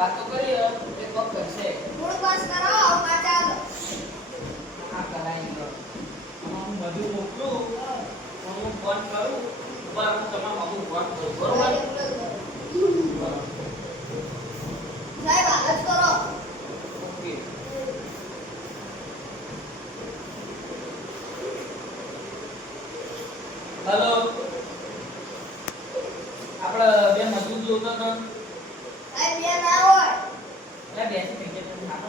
વાતો કરી એક વખત છે મૂળ પાસ કરાવો આ ચાલો આ કરાઈ દો હું બધું મોકલું હું ફોન કરું બરાબર હું તમારા બાબુ ફોન કરું બરોબર સાહેબ હાલત કરો ઓકે હેલો આપણે બે મજૂર જોતો તો સાહેબ બે ના હોય એટલે બેસી થઈ ગયા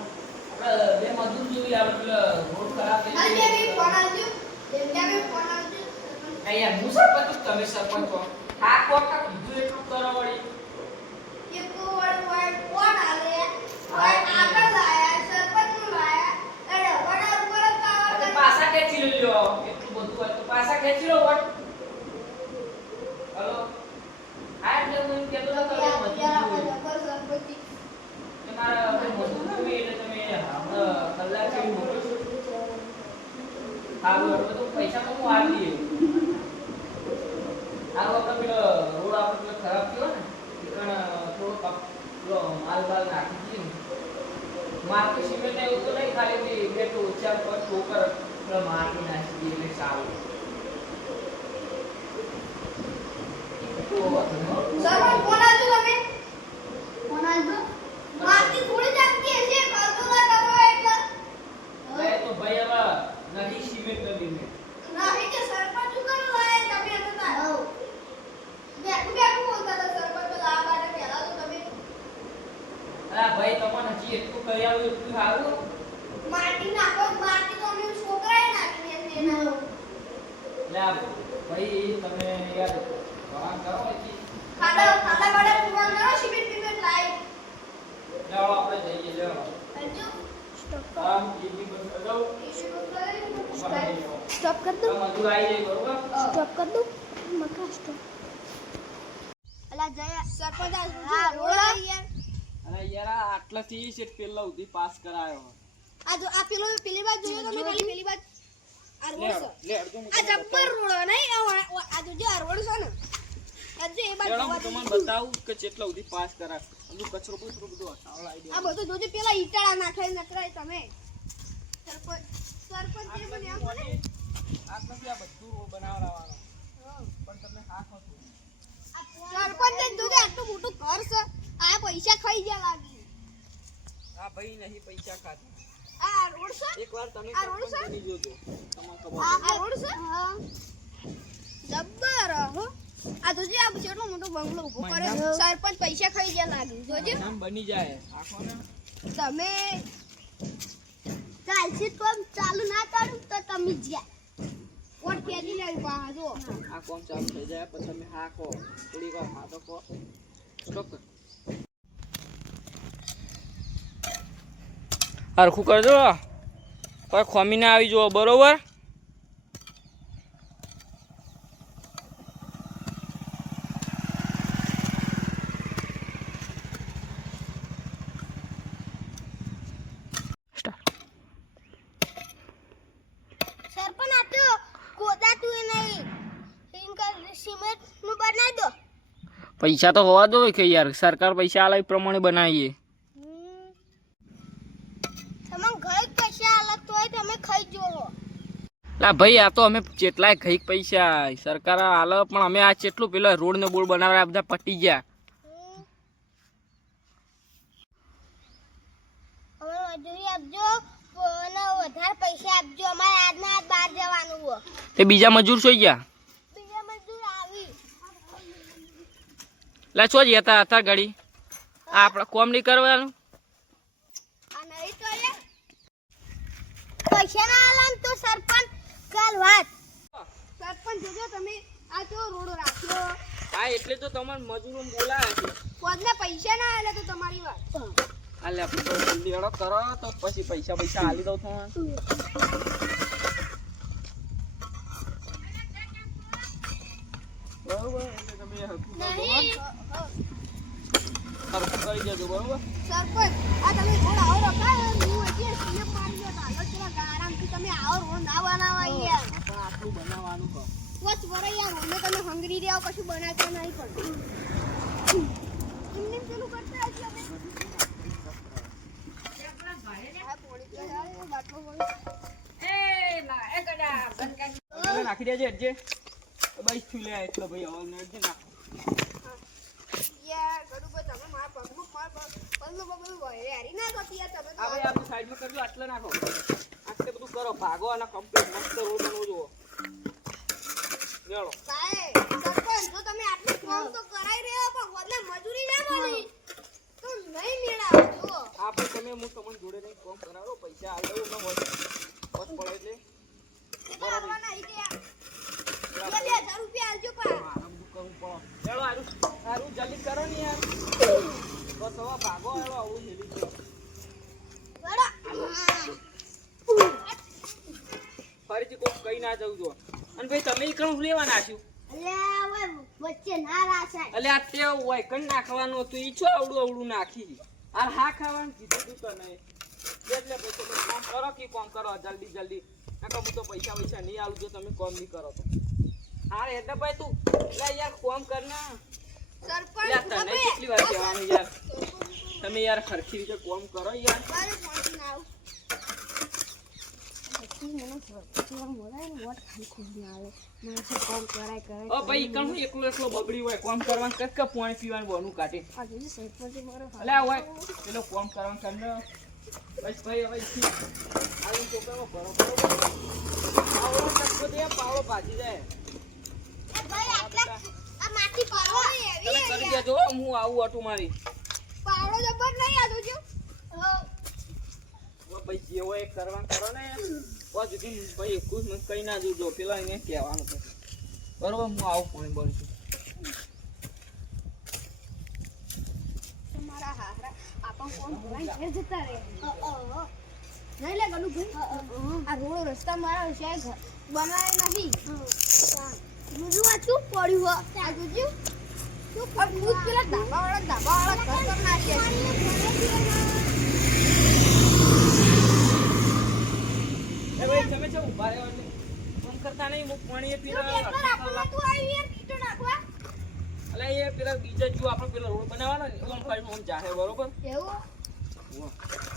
આપણે બે મજૂર જોઈ આપણે રોડ ખરાબ થઈ અને ગયો બે બી ફોન આવજો બે ફોન આવજો અહીંયા હું સરપંચ તમે સરપંચ છો આ કોક કીધું એટલું કરો વળી એક વાર ફોન આવે હવે આગળ લાયા સરપંચ નું લાયા એટલે વડા ઉપર જ પાવર તો પાછા ખેંચી લ્યો એટલું બધું હોય તો પાછા ખેંચી લો વટ હલો આ એટલે હું કહેતો હતો કે મજૂર જોઈએ. કે મારા હવે મજૂર જોઈએ એટલે તમે હમણાં કલાક જેવું મોકલશો સારું એટલે તો પૈસા તો હું આપી દઈએ આવો આપણે પેલો રોડ આપણે પેલો ખરાબ થયો ને પણ થોડો પેલો માલ બાલ નાખી દઈએ ને માર્કેટ સિમેન્ટ એવું તો નહીં ખાલી બે તો ઓછા પર ઠોકર પેલો માટી નાખી દઈએ એટલે સારું સરપંચ ફોન આવજો તમે ફોન આવજો માટી થોડી જાગતી હશે કાલતો ના કરો એટલે એ તો ભાઈ હવે નહીં સિમેન્ટ નથી મેં નહીં કે સરપંચ ઉપર લાયા તમે હતા હો બેઠું બોલતા હતા સરપંચ પેલા આ બાટે પહેલા તો તમે અલા ભાઈ તમને હજી એટલું કરી આવ્યું એટલું સારું માટી નાખો માટી તો અમે છોકરાએ નાખી એમ એના લે ભાઈ તમે યાર ભણાન કરો હજી ખાડા બાડા પૂરણ કરો સિમેન્ટ લાઈ લેવો આપણે જઈએ લેવો હજુ આમ ટીવી બંધ કરી દઉં स्टॉप कर दो મજૂર આવી જાય બરોબર स्टॉप कर दो मका स्टॉप અલા જયા સરપંચ આ રોડા યાર અને યાર આટલાથી છે પેલા સુધી પાસ કરાયો આ જો આ પેલો પેલી બાજુ જોયો તમે ખાલી પેલી બાજુ આ રોડ છે લે અડધો આ જબ્બર રોડ નહીં આ જો આ રોડ છે ને આજે એ બાજુ હું તમને બતાવું કે કેટલા સુધી પાસ કરાય બધું કચરો બચરો બધું હટાવળ આવી દે આ બધું જોજો પેલા ઈટાળા નાખે નકરાય તમે સરપંચ જે મને આમ બોલે આટલાથી આ બધું બનાવડાવવાનો પણ તમે હા કહો છો સરપંચ ને જોજો આટલું મોટું ઘર છે આ પૈસા ખાઈ ગયા લાગી આ ભાઈ નહીં પૈસા ખાતા આ રોડ છે એકવાર તમે આ રોડ સરપંચ છે? બની જોજો તમને ખબર આ રોડ છે હા જબ્બર હો આ જોજો આ કેટલો મોટો બંગલો ઉભો કર્યો સરપંચ પૈસા ખાઈ ગયા લાગી જોજો નામ બની જાય આખો ને તમે ચાલશે તો ચાલુ ના કરું તો તમે જ્યા ઓટ ખેંચી લેવી પા જો આ કોમ ચાલુ થઈ જાય પછી તમે હા કહો થોડી વાર હા તો કહો સ્ટોપ કર હરખું કરજો કોઈ ખોમી ના આવી જુઓ બરોબર સરપંચ આ તો કોદાતું નહીં ઇનકા સિમેન્ટ નું બનાવી દો પૈસા તો હોવા દો કે યાર સરકાર પૈસા આલે એ પ્રમાણે બનાવીએ તમે ઘર પૈસા અલગ તો તમે ખાઈ જોવો લા ભાઈ આ તો અમે જેટલાય ઘઈ પૈસા સરકાર આલે પણ અમે આ કેટલું પેલા રોડ ને બોર્ડ બનાવવા બધા પટી ગયા હવે મજૂરી આપજો અને વધારે પૈસા આપજો અમારે આજના આજ બહાર જવાનું હો તે બીજા મજૂર સોઈ ગયા બીજા મજૂર આવી લા છો જ હતા હતા ગાડી આ આપણે કોમ નહીં કરવાનું આ નહીં તો રે પૈસા ના આલામ તો સરપંચ કાલ વાત સરપંચ જોજો તમે આ તો રોડ રાખ્યો હા એટલે તો તમને મજૂરો બોલાયા છે કોદને પૈસા ના આલે તો તમારી વાત આલે આપણે તો જલ્દી અડો કરો તો પછી પૈસા આલી દઉં તમને બરોબર એટલે તમે હરખું કરી દેજો બરોબર સરપંચ આ તમે રોડ આવો રખાય હું એટલે સીએમ મારી ગયો હાલો ચલા આરામથી તમે આવો રોડ ના બનાવા યાર પણ આટલું બનાવવાનું કહો વચ વરે યાર મને તમે હંગરી રહ્યા કશું બનાવતા નહીં પણ એમને પેલું કરતા હશે અમે આ પોણી પીવા જાય, બાટલો પોણી. એટલે નાખી દેજે અજ્જે બસ છું લે એટલે ભાઈ હવે ને અજ્જે નાખ યાર, ગડુભાઈ, તમે મારા પગનું બગલું વળે હારી ના થતી યાર, તમે તો આ ભાઈ આપણે સાઈડમાં કરજો આટલે નાખો આટલે બધું કરો ભાગો અને કમ્પ્લીટ મસ્ત રોડ બનવો જુઓ લેડો સાહેબ, સરપંચ, જો તમે આટલું કામ તો કરાઈ રહ્યા પણ વધને મજૂરી ના મળી તો નહીં મેળાવો જો. આપણે તમે હું તમને જોડે નહીં કામ કરાવો પૈસા આલ દઉં ન હોત પડે એટલે આવવાના ઈ કે 2000 રૂપિયા આલજો પા. મારે બધું કરવું પડે લેડો હારું જલ્દી કરો ને યાર બસ હવે ભાગો હેડો આવું હેલી છે ફરીથી કોઈ કઈ ના જવું જો અને ભાઈ તમે ઈકણ લેવા નાખ્યું અલ્યા ઓય વચ્ચે ના રાસાય. એટલે આ તે વાયકણ નાખવાનું હતું ઈ છો અવડું નાખી આ હા ખાવાનું કીધું તું તને એટલે પછી તમે કામ કરો કે કામ કરો જલ્દી નકર હું તો પૈસા નહીં આલું જો તમે કામ નહીં કરો તો હા એટલે ભાઈ તું લે યાર કામ કર ને સરપંચ, યાર તને કેટલી વાર કહેવાનું યાર તમે યાર સરખી રીતે કામ કરો યાર મારે પોણી ના આવું. ઓ ભાઈ ઈકણ હું એકલો બગડી હોય કામ કરવાનું કર કે પાણી પીવાનું બોનું કાઢી અલે આ હોય પેલો કામ કરવાનું કર ને બસ ભાઈ હવે ઈથી આવું છોકરાઓ કરો પાવડો ટક્કો દે પાવડો ભાજી જાય એ ભાઈ, આટલા આ માટી પાડો તમે એવી કરી દેજો હું આવું અટું મારી પાડો જબર નહીં આદુ જો. ભાઈ જે હોય એ કરવાનું કરો ને ઓ જુદી ભાઈ એકું મને કઈ ના જોજો પેલા એને કહેવાનું છે બરોબર હું આવું પાણી બન છું તમારા હારા આપણ કોણ ભરાઈ ઘેર જતા રહે. નહીં લે ગલુભાઈ, આ રોડ રસ્તા મારા છે ઘર બનાવે નહીં. બીજું આ શું પડ્યું હો આ જોજો શું પડ્યું પેલા ધાબાવાળા ઘર કરનારી એ ભાઈ તમે છે ઉભા રહેવા છે ફોન કરતા નહીં હું પાણી પીને અલે એ પેલા બીજા જો આપણે પેલા રોડ બનાવવાનો ને ઓમ ફાઈલ ઓમ જાહે બરોબર એવું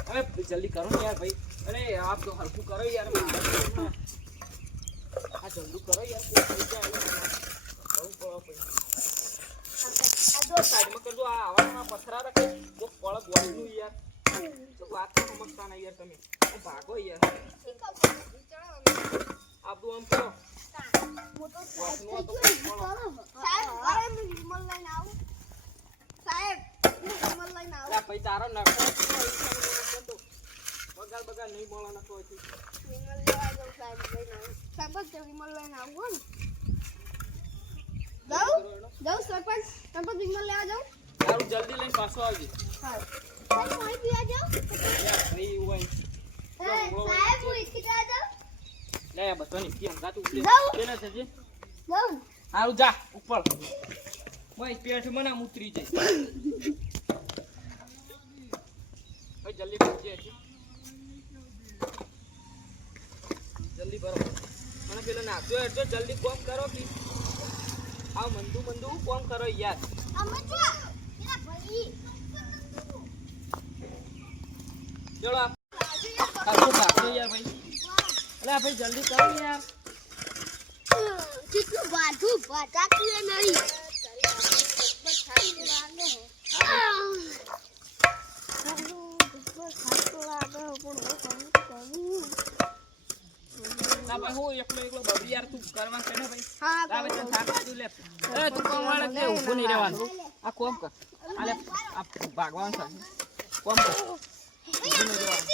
હવે જલ્દી કરો ને યાર ભાઈ અરે આપ તો હલકું કરો યાર આ જલ્દી કરો યાર કોઈ થઈ જાય બહુ પડો ભાઈ આ સાઈડમાં કરજો આ આવાના પથરા રાખે બહુ પળ ગોળનું યાર તો વાત તો સમજતા નહીં યાર તમે ભાગો યાર આપણું આમ કરો ભાઈ તારો નખો બગાડ નહીં બોલો નખો તારું જલ્દી લઈને પાછો આવજે નહીં હોય લે બધાની કેમ ગાતું પેલા થજે હારું જા ઉપર ભાઈ પેટ મને ઉતરી જાય ભાઈ જલ્દી પહોંચે જલ્દી કરો મને પેલો નાખ્યો એટલે જલ્દી કોમ કરો કે આ મંદુ કોમ કરો યાર ચલો આ ભાગો યાર ભાઈ અરે ભાઈ જલ્દી કરો યાર કેટલું વાઢું ભટાક્યું નહીં. ના ભાઈ હું એકલો બબડી યાર તું કરવા કે ને ભાઈ હા તાવે તને થાક તું લે એ તું કોમ વાળે કે ઊભું નહીં રહેવાનું આ કોમ કર આલે આ ભાગવાનું છે કોમ કર ઊભું નહીં રહેવાનું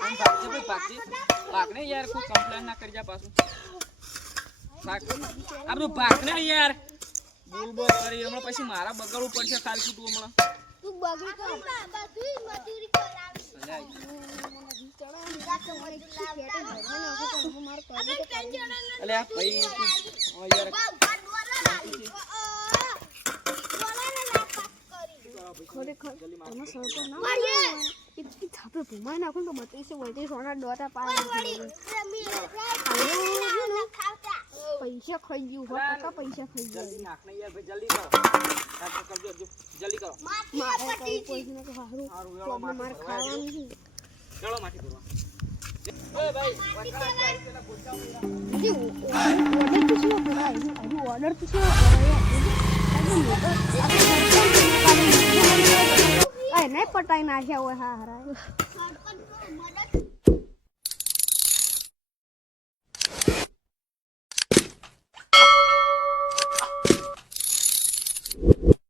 આમ ભાગજે ભાઈ ભાગને યાર કોઈ કમ્પ્લેન ના કરી જા પાછું ભાગ આપણું ભાગને યાર બોલ બોલ કરી હમણાં પછી મારા બગાડવું પડશે ખાલી તું હમણાં તું બગડી તો બધું મજૂરી કરાવી. અલે આ ભાઈ તું યાર પૈસા ખાઈ ગયું પૈસા ખાઈ જલ્દી ગયું નાખ ને યાર ભાઈ જલ્દી કરો કરજો જલ્દી કરો મારે કોઈ હારું હારું પ્રોબ્લેમ મારે ખાવાનું છે ચલો માટી ભરવા એ ભાઈ પેલા ગોચાઓ હજી ઓર્ડર તો શું કરાય હજી ઓર્ડર તો શું કરાય નહીં પટાઈ નાખ્યા હોય હા હારા સરપંચ મદદ